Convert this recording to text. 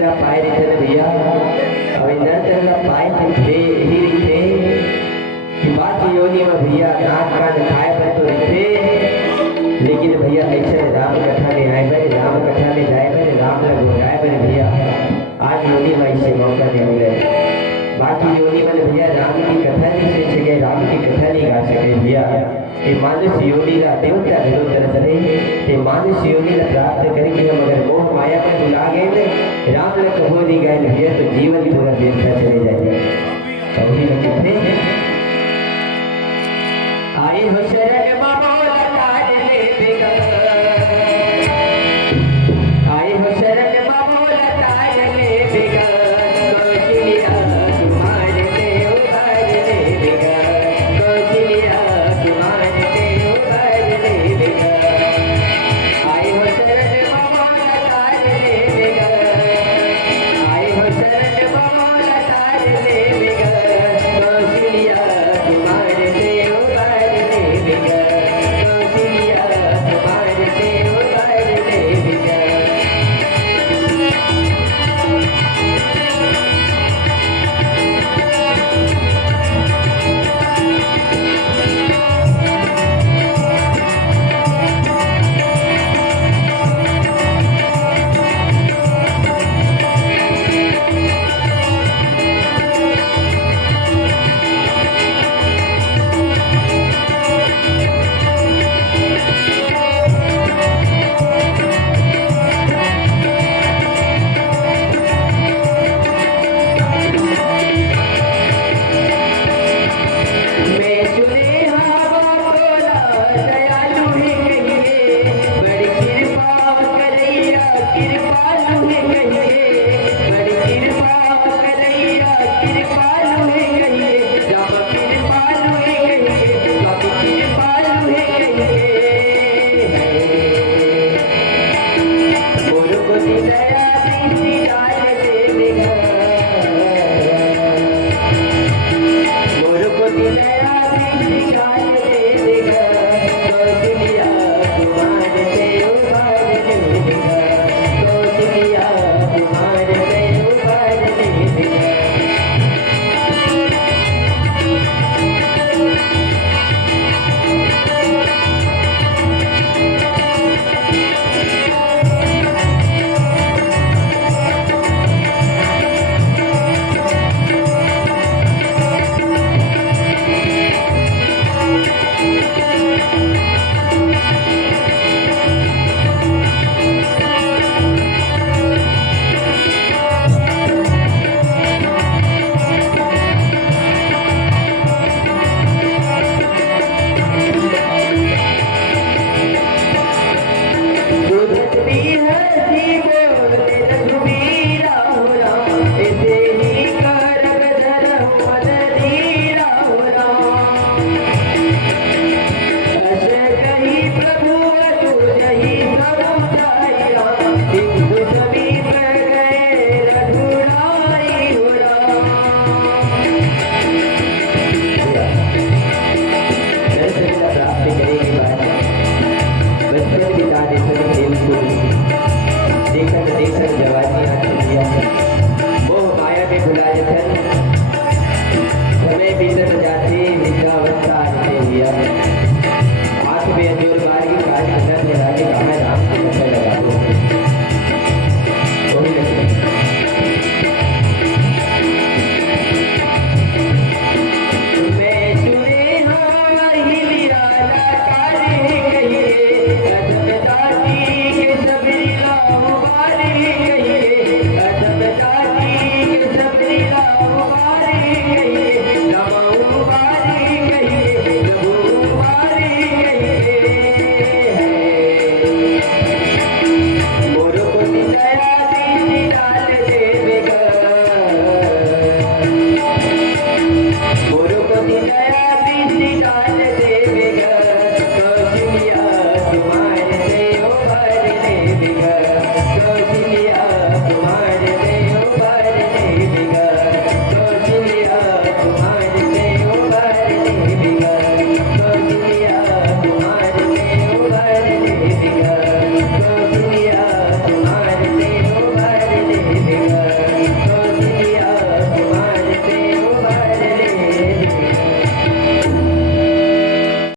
नरचरला पाय रिथे भैया अभी नरचरला पाय थे ही रिथे कि बाकी योनि में भैया नाक कान खाए पर तो रिथे लेकिन भैया ऐसे राम कथा में आए बड़े राम कथा में जाए बड़े राम लग जाए बड़े भैया आज योनि में ऐसे मौका नहीं मिले बाकी योनि में भैया राम की कथा नहीं सुन सके राम की कथा नहीं गा सके भैया ये मानुष योनि का देवता विरोध करे ये मानुष योनि का प्राप्त करके हम अगर मोह माया में भुला गए न राम लग हो नहीं गए भैया तो जीवन पूरा व्यर्थ चले जाएगा वही लोग थे आए हो शरण बाबा ले